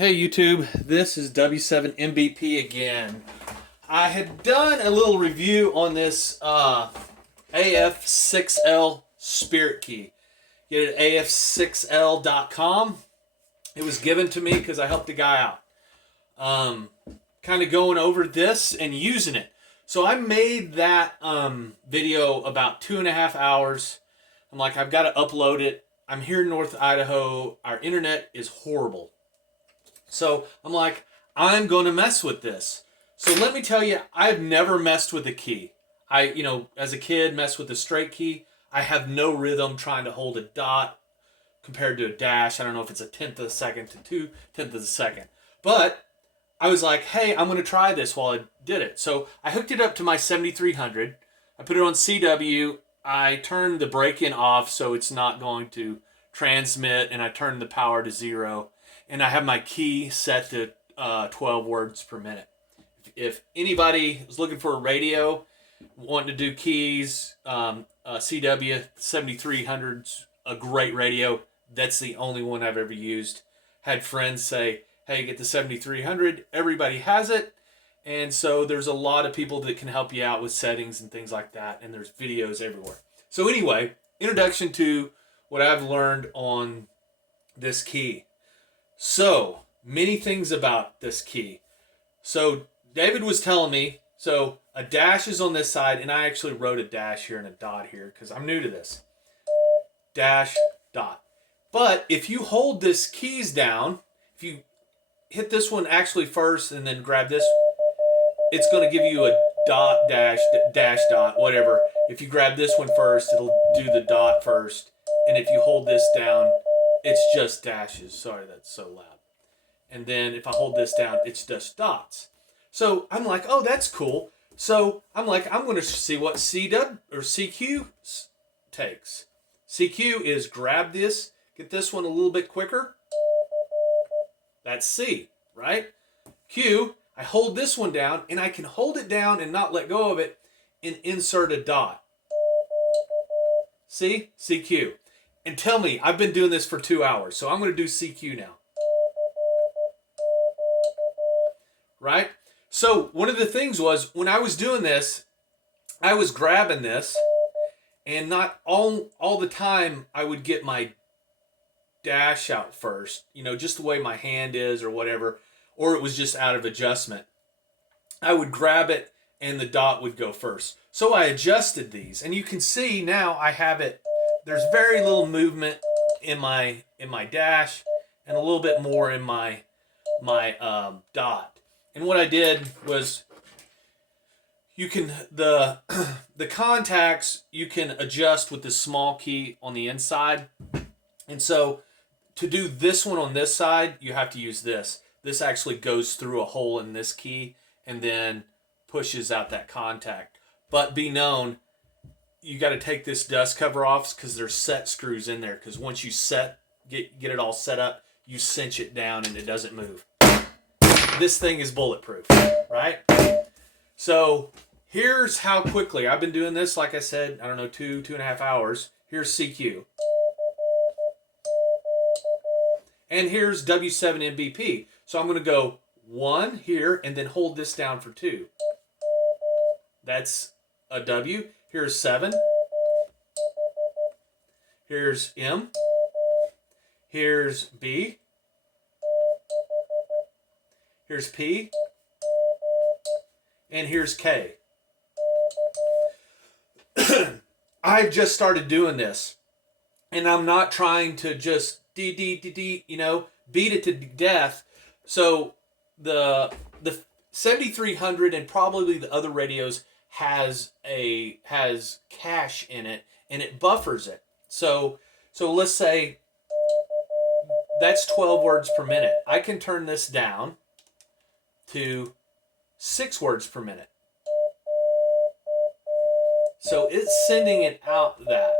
Hey YouTube, this is W7MVP again. I had done a little review on this AF6L spirit key. Get it at AF6L.com. It was given to me because I helped a guy out. Kind of going over this and using it. So I made that video about 2.5 hours. I'm like, I've got to upload it. I'm here in North Idaho. Our internet is horrible. So I'm like, I'm going to mess with this. So let me tell you, I've never messed with a key. As a kid, messed with the straight key. I have no rhythm trying to hold a dot compared to a dash. I don't know if it's a tenth of a second to 2/10 of a second. But I was like, hey, I'm going to try this while I did it. So I hooked it up to my 7300. I put it on CW. I turned the break-in off so it's not going to transmit, and I turned the power to 0. And I have my key set to 12 words per minute. If anybody is looking for a radio, wanting to do keys, CW 7300's a great radio. That's the only one I've ever used. Had friends say, hey, get the 7300. Everybody has it. And so there's a lot of people that can help you out with settings and things like that. And there's videos everywhere. So anyway, introduction to what I've learned on this key. So, many things about this key. So, David was telling me, so a dash is on this side, and I actually wrote a dash here and a dot here because I'm new to this. Dash, dot. But if you hold this keys down, if you hit this one actually first and then grab this, it's going to give you a dot, dash, dash, dot, whatever. If you grab this one first, it'll do the dot first. And if you hold this down, it's just dashes. Sorry, that's so loud. And then if I hold this down, it's just dots. So I'm like, oh, that's cool. So I'm like, I'm going to see what CW or CQ takes. CQ is grab this, get this one a little bit quicker. That's C, right? Q, I hold this one down, and I can hold it down and not let go of it and insert a dot. See? CQ. And tell me, I've been doing this for 2 hours, so I'm going to do CQ now. Right? So one of the things was, when I was doing this, I was grabbing this, and not all the time I would get my dash out first, just the way my hand is or whatever, or it was just out of adjustment. I would grab it, and the dot would go first. So I adjusted these, and you can see now I have it. There's very little movement in my dash, and a little bit more in my dot. And what I did was, you can the contacts you can adjust with the small key on the inside. And so to do this one on this side, you have to use this. This actually goes through a hole in this key and then pushes out that contact. But be known, you got to take this dust cover off because there's set screws in there. Because once you get it all set up, you cinch it down and it doesn't move. This thing is bulletproof, right? So here's how quickly I've been doing this. Like I said, I don't know, 2.5 hours. Here's CQ. And here's W7MVP. So I'm going to go 1 here and then hold this down for 2. That's a W. Here's 7. Here's M. Here's B. Here's P. And here's K. I've just started doing this. And I'm not trying to just beat it to death. So the 7300 and probably the other radios has cache in it, and it buffers it. So let's say that's 12 words per minute. I can turn this down to 6 words per minute. So it's sending it out that.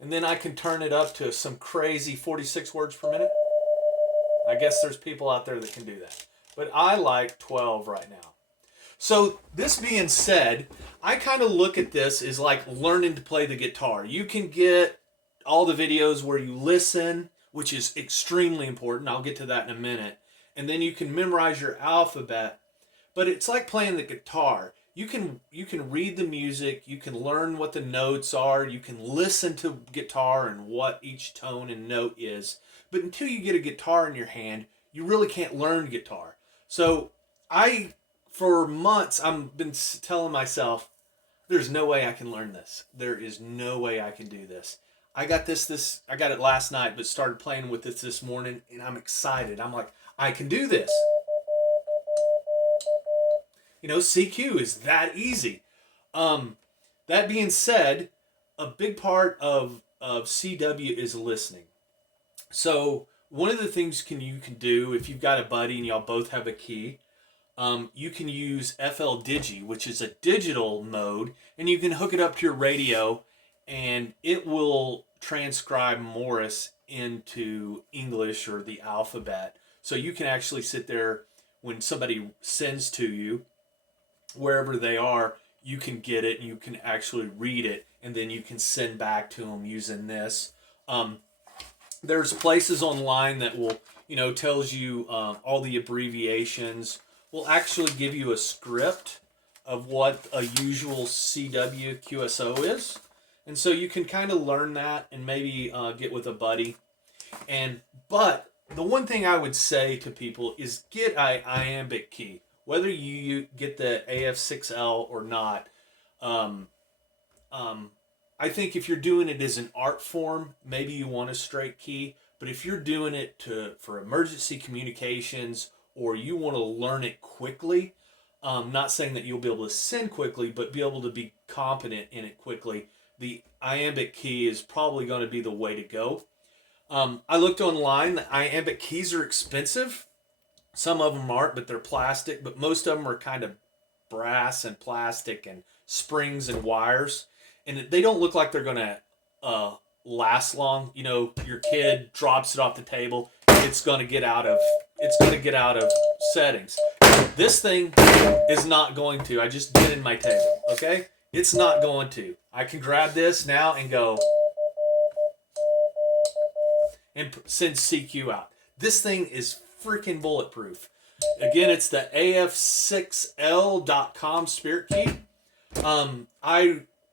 And then I can turn it up to some crazy 46 words per minute. I guess there's people out there that can do that. But I like 12 right now. So this being said, I kind of look at this as like learning to play the guitar. You can get all the videos where you listen which is extremely important. I'll get to that in a minute. And then you can memorize your alphabet. But it's like playing the guitar. You can read the music, you can learn what the notes are, you can listen to guitar and what each tone and note is. But until you get a guitar in your hand, you really can't learn guitar. So for months, I've been telling myself, there's no way I can learn this. There is no way I can do this. I got I got it last night, but started playing with it this morning, and I'm excited. I'm like, I can do this. CQ is that easy. That being said, a big part of CW is listening. So one of the things you can do if you've got a buddy and y'all both have a key, you can use FL Digi, which is a digital mode, and you can hook it up to your radio, and it will transcribe Morse into English or the alphabet. So you can actually sit there when somebody sends to you, wherever they are, you can get it and you can actually read it, and then you can send back to them using this. There's places online that will, tells you all the abbreviations. Will actually give you a script of what a usual CW QSO is, and so you can kind of learn that and maybe get with a buddy. But the one thing I would say to people is get an Iambic key. Whether you get the AF6L or not, I think if you're doing it as an art form, maybe you want a straight key. But if you're doing it for emergency communications, or you want to learn it quickly, not saying that you'll be able to send quickly, but be able to be competent in it quickly, the Iambic key is probably going to be the way to go. I looked online. The Iambic keys are expensive. Some of them aren't, but they're plastic. But most of them are kind of brass and plastic and springs and wires. And they don't look like they're going to last long. Your kid drops it off the table. It's going to get out of settings. This thing is not going to. I just did in my table, okay? It's not going to. I can grab this now and go and send CQ out. This thing is freaking bulletproof. Again, it's the AF6L.com spirit key.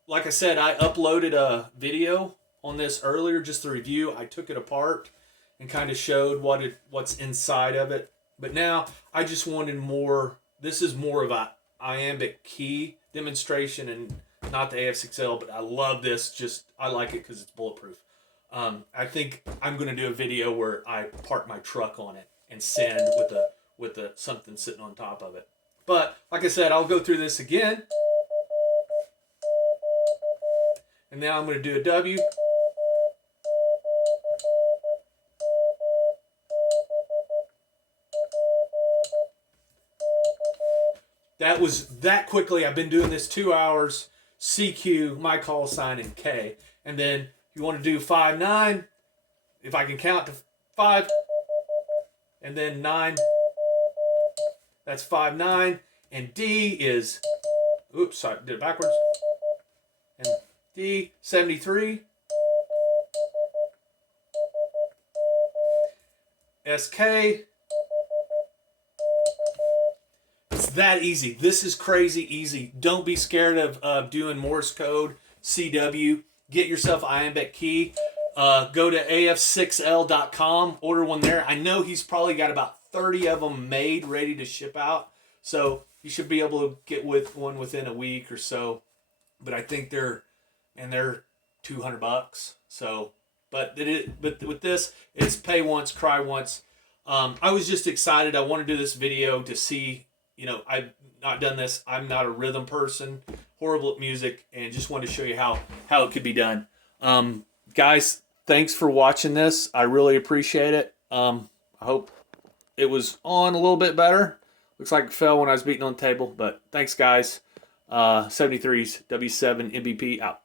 Like I said, I uploaded a video on this earlier, just the review. I took it apart and kind of showed what's inside of it. But now I just wanted more. This is more of a Iambic key demonstration and not the AF6L, but I love this. I like it because it's bulletproof. I think I'm going to do a video where I park my truck on it and send with something sitting on top of it. But like I said, I'll go through this again. And now I'm going to do a W. That was that quickly. I've been doing this 2 hours. CQ, my call sign, and K. And then you want to do 5, 9. If I can count to 5. And then 9. That's 5, 9. And D is, oops, sorry, did it backwards. And D, 73. SK. It's that easy. This is crazy easy. Don't be scared of doing Morse code, CW. Get yourself an Iambic key. Go to AF6L.com. Order one there. I know he's probably got about 30 of them made, ready to ship out. So you should be able to get with one within a week or so. But I think they're $200. So, but with this, it's pay once, cry once. I was just excited. I want to do this video to see. I've not done this. I'm not a rhythm person. Horrible at music, and just wanted to show you how it could be done. Guys, thanks for watching this. I really appreciate it. I hope it was on a little bit better. Looks like it fell when I was beating on the table, but thanks, guys. 73's W7 MVP out.